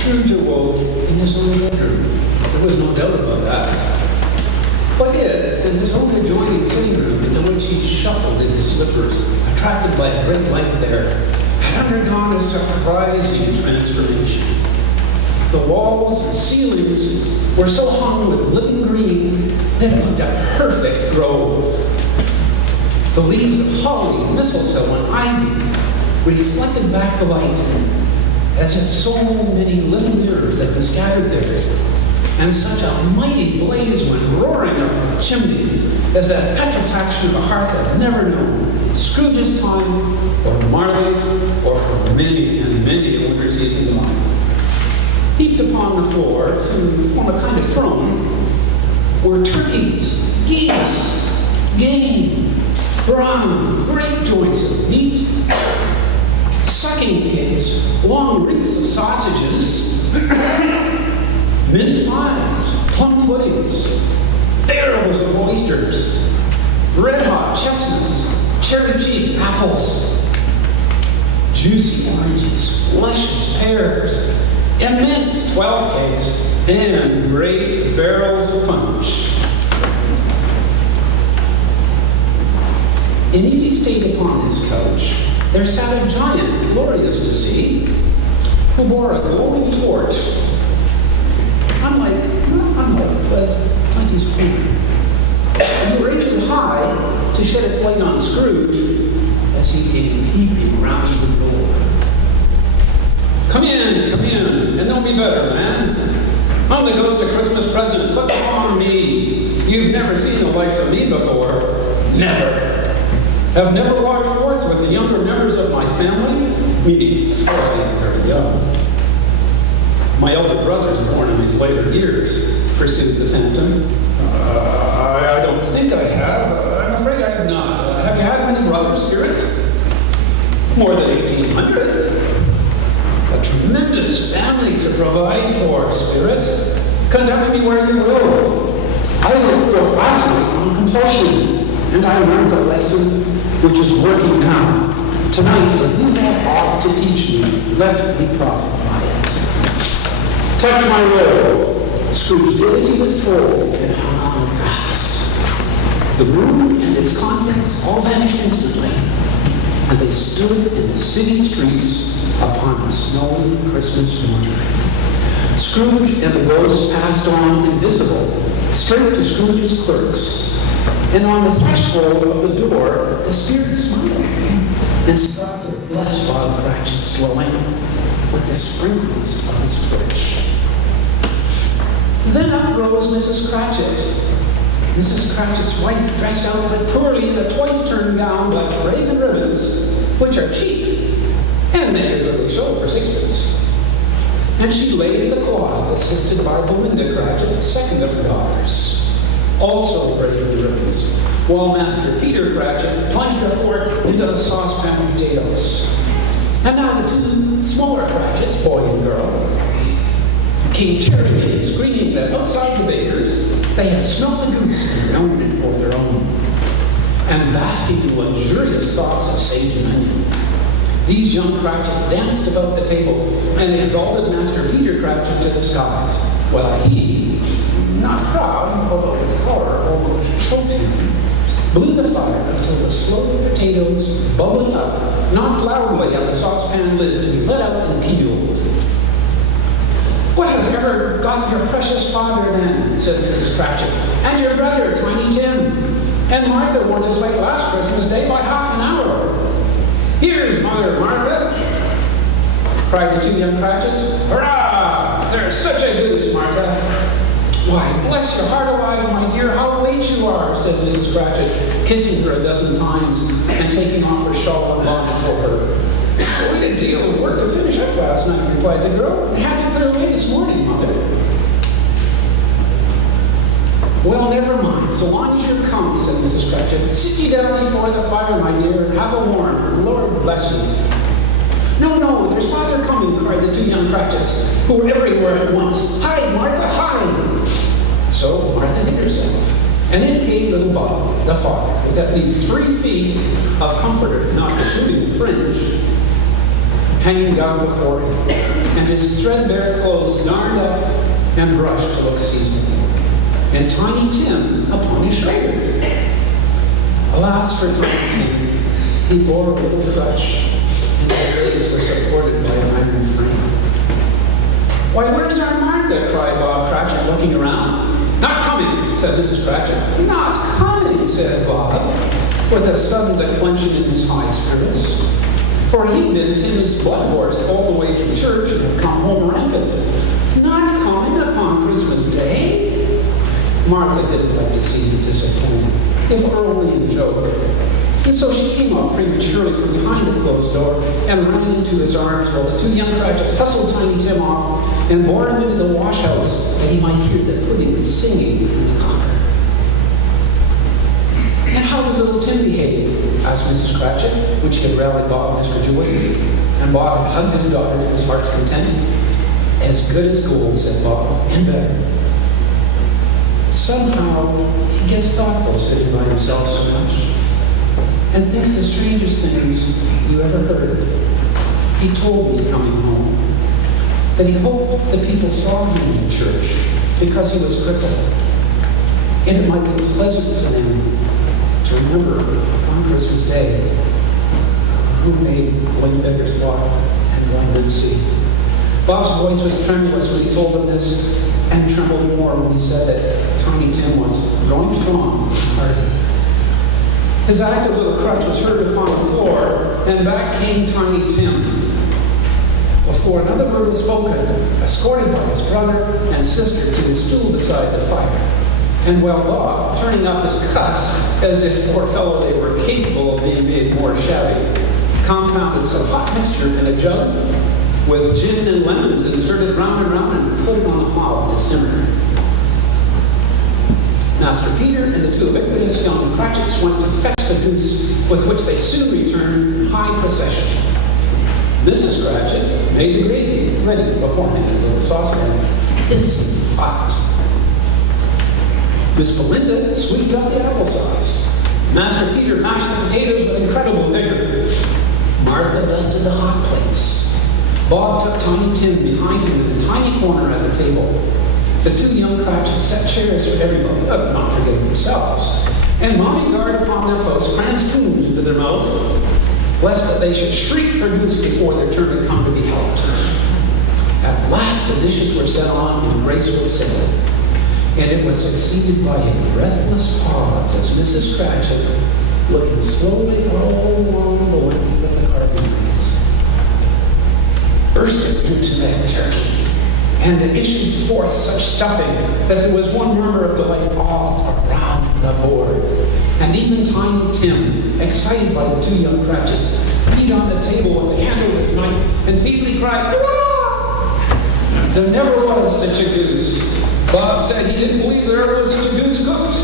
Scrooge awoke in his own bedroom. There was no doubt about that. But it, and his own adjoining sitting room, into which he shuffled in his slippers, attracted by the great light there, had undergone a surprising transformation. The walls and ceilings were so hung with living green that it looked a perfect grove. The leaves of holly, mistletoe, and ivy reflected back the light as if so many little mirrors had been scattered there. And such a mighty blaze went roaring up the chimney as that petrifaction of a hearth had never known Scrooge's time, or Marley's, or for many and many a winter season gone. Heaped upon the floor to form a kind of throne were turkeys, geese, game, brown, great joints of meat, sucking pigs, long wreaths of sausages, mince pies, plum puddings, barrels of oysters, red-hot chestnuts, cherry-cheeked apples, juicy oranges, luscious pears, immense 12 cakes, and great barrels of punch. In easy state upon his couch, there sat a giant, glorious to see, who bore a glowing torch, unlike Plenty's queen. He raised it high to shed its light on Scrooge as he came peeping round the door. Come in, and don't be better, man. I'm the ghost of Christmas present. Look upon me. You've never seen the likes of me before. Never. Have never walked forth with the younger members of my family, meaning before I am very young. My elder brother's born in his later years, pursued the Phantom. I don't think I have. I'm afraid I have not. Have you had many brothers, Spirit? More than 1,800. A tremendous family to provide for, Spirit. Conduct me where you will. I went forth last week on compulsion, and I learned the lesson which is working now. Tonight, if you have aught to teach me, let me profit by it. Touch my robe. Scrooge did as he was told and hung on fast. The room and its contents all vanished instantly, and they stood in the city streets upon a snowy Christmas morning. Scrooge and the ghost passed on invisible, straight to Scrooge's clerks. And on the threshold of the door, the spirit smiled and struck at blessed Bob Cratchit's dwelling with the sprinkles of his torch. Then up rose Mrs. Cratchit. Mrs. Cratchit's wife, dressed out but poorly in a twice-turned gown but raven ribbons, which are cheap and make a little show for sixpence. And she laid the cloth, assisted by Belinda Cratchit, second of her daughters, also braided ribbons, while Master Peter Cratchit plunged a fork into the saucepan of potatoes. And now the two smaller Cratchits, boy and girl, came tearing in, screaming that outside the baker's they had smelled the goose and known it for their own, and basking in luxurious thoughts of sage and onion. These young Cratchits danced about the table and exalted Master Peter Cratchit to the skies, while he, not proud, although his horror almost choked him, blew the fire until the slow potatoes, bubbling up, knocked loudly on the saucepan lid to be let out and peeled. "What has ever got your precious father, then?" said Mrs. Cratchit. "And your brother, Tiny Tim? And Martha went his way last Christmas Day by half an hour." "Here's Mother Martha!" cried the two young Cratchits. "Hurrah! There's such a goose, Martha!" "Why, bless your heart alive, my dear, how late you are," said Mrs. Cratchit, kissing her a dozen times and taking off her shawl and bonnet for her. "We had a deal of work to finish up last night," replied the girl, "and had to clear away this morning, Mother." "Well, never mind, so long as you're come," said Mrs. Cratchit. "Sit ye down before the fire, my dear, and have a warm. Lord bless you." No, there's Father coming," cried the two young Cratchits, who were everywhere at once. "Hide, Martha, hide!" So Martha hid herself, and in came little Bob, the father, with at least 3 feet of comforter, not shooting fringe, hanging down before him. and his threadbare clothes darned up and brushed to look seasonable, and Tiny Tim upon his shoulder. Alas for Tiny Tim, he bore a little crutch, and his legs were supported by an iron frame. "Why, where's our Martha?" cried Bob Cratchit, looking around. "Not coming," said Mrs. Cratchit. "Not coming," said Bob, with a sudden declension in his high spirits. For he'd been Tim's blood horse all the way from church and had come home rampant. "Not coming upon Christmas Day?" Martha didn't like to see him disappointed, if only in joke. And so she came up prematurely from behind the closed door and ran into his arms while the two young Cratchits hustled Tiny Tim off and bore him into the wash house that he might hear the pudding singing in the copper. "And how did little Tim behave?" asked Mrs. Cratchit, when she had rallied Bob and Mr. Joy, and Bob had hugged his daughter to his heart's content. "As good as gold," said Bob, "and better. Somehow he gets thoughtful sitting by himself so much, and thinks the strangest things you ever heard. He told me coming home that he hoped the people saw him in the church because he was crippled, and it might be pleasant to them to remember on Christmas Day who made William Becker's walk and London Sea." Bob's voice was tremulous when he told them this, and trembled more when he said that Tiny Tim was growing strong and hardy. His active little crutch was heard upon the floor, and back came Tiny Tim. Before another word was spoken, escorted by his brother and sister to his stool beside the fire. And while Bob, turning up his cuffs, as if, poor fellow, they were capable of being made more shabby, compounded some hot mixture in a jug with gin and lemons inserted round and round and put it on a hob to simmer. Master Peter and the two ubiquitous young Cratchits went to fetch the goose, with which they soon returned in high procession. Mrs. Cratchit made the gravy ready beforehand in a little saucepan. It's hot. Miss Belinda sweetened up the applesauce. Master Peter mashed the potatoes with incredible vigor. Martha dusted the hot plates. Bob took Tiny Tim behind him in a tiny corner at the table. The two young Cratchits set chairs for everybody, not forgetting themselves, and Mommy guard upon their posts crammed spoons into their mouth, lest that they should shriek for goose before their turn had come to be helped. At last the dishes were set on and grace was said, and it was succeeded by a breathless pause as Mrs. Cratchit, looking slowly all along the length of the carving piece, bursted into that turkey, and it issued forth such stuffing that there was one murmur of delight all around the board. And even Tiny Tim, excited by the two young Cratchits, beat on the table with the handle of his knife and feebly cried, "Hurrah!" There never was such a goose. Bob said he didn't believe there ever was such a goose cooked.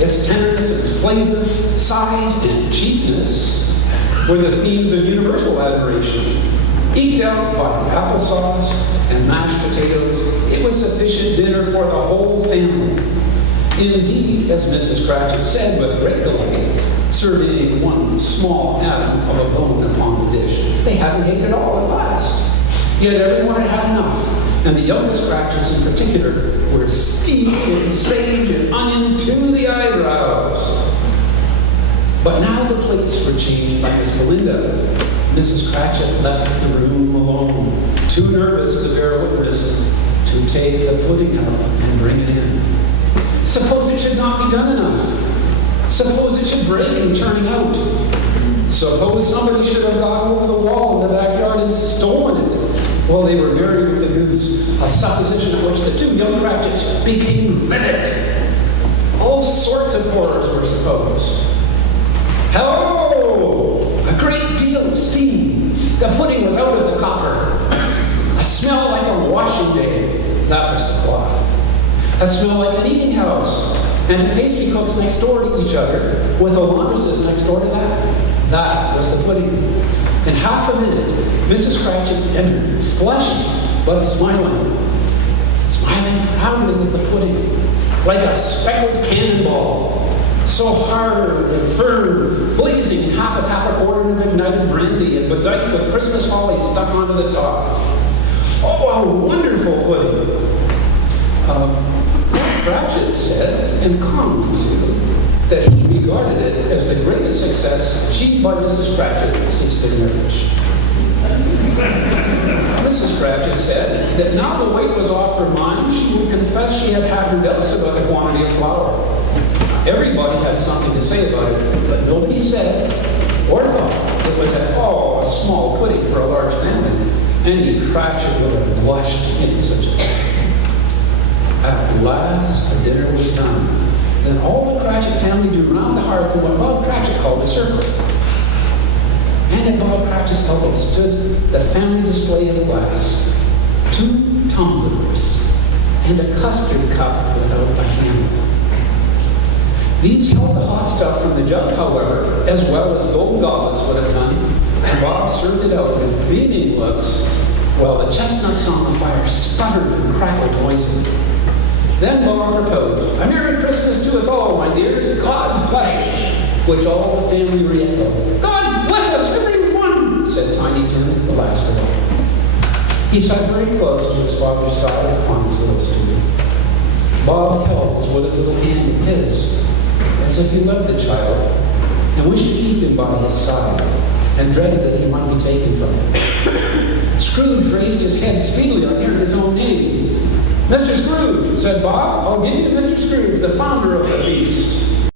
Its tenderness and flavor, size and cheapness were the themes of universal admiration. Eked out by applesauce and mashed potatoes, it was sufficient dinner for the whole family. Indeed, as Mrs. Cratchit said with great delight, surveying one small atom of a bone upon the dish, they hadn't ate it all at last. Yet everyone had had enough, and the youngest Cratchits in particular were steeped in sage and onion to the eyebrows. But now the plates were changed by Miss Belinda. Mrs. Cratchit left the room alone, too nervous to bear witness, to take the pudding out and bring it in. Suppose it should not be done enough? Suppose it should break in turning out? Suppose somebody should have gone over the wall in the backyard and stolen it while they were buried with the goose, a supposition of which the two young Cratchits became mimic. All sorts of horrors were supposed. Hello! A great deal of steam. The pudding was out of the copper. A smell like a washing day. That was the cloth. A smell like an eating house. And pastry cooks next door to each other, with the laundresses next door to that. That was the pudding. In half a minute, Mrs. Cratchit entered, flushed but smiling. Smiling proudly with the pudding, like a speckled cannonball. So hard and firm, blazing half a quarter of ignited brandy and bedight with Christmas holly stuck onto the top. Oh, a wonderful pudding. Cratchit said, and commented, that he regarded it as the greatest success achieved by Mrs. Cratchit since their marriage. Mrs. Cratchit said that now the weight was off her mind, she would confess she had had her doubts about the quantity of flour. Everybody had something to say about it, but nobody said or thought it was at all a small pudding for a large family. Any Cratchit would have blushed to make such a thing. At last, the dinner was done. Then all the Cratchit family drew round the hearth in what Bob Cratchit called a circle. And at Bob Cratchit's elbow stood the family display of glass, 2 tumblers, and a custard cup without a candle. These held the hot stuff from the jug, however, as well as gold goblets would have done, and Bob served it out with beaming looks, while the chestnuts on the fire sputtered and crackled noisily. Then Bob proposed, "A Merry Christmas to us all, my dears. God bless us," which all the family re-echoed. "God bless us, everyone," said Tiny Tim, the last of all. He sat very close to his father's side upon his little stool. Bob held his wooded little hand in his, as if he loved the child and wished to keep him by his side, and dreaded that he might be taken from him. Scrooge raised his head speedily on hearing his own name. "Mr. Scrooge," said Bob, "I'll give you Mr. Scrooge, the founder of the feast."